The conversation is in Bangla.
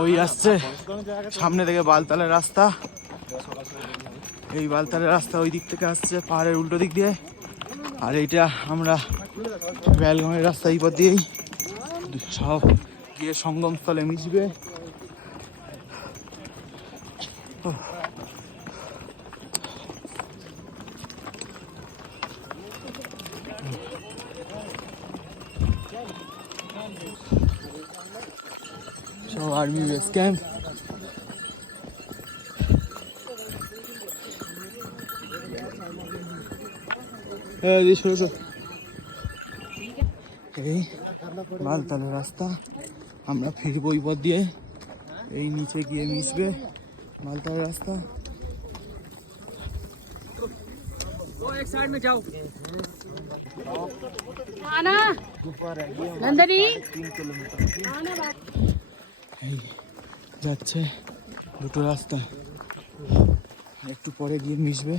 ওই আসছে সামনে থেকে বালতালের রাস্তা, এই বালতালের রাস্তা ওই দিক থেকে আসছে পাহাড়ের উল্টো দিক দিয়ে, আর এইটা আমরা বেলগামের রাস্তা এই পথ দিয়েই সব গিয়ে সঙ্গমস্থলে মিশবে। সব আর্মি বেস ক্যাম্প। এই বালতালের রাস্তা, আমরা ফিরবো ওই পথ দিয়ে, এই নিচে গিয়ে মিশবে বালতালের রাস্তা। एक साइड में जाओ आना नंदनी এই যাচ্ছে দুটো রাস্তা, একটু পরে গিয়ে মিশবে।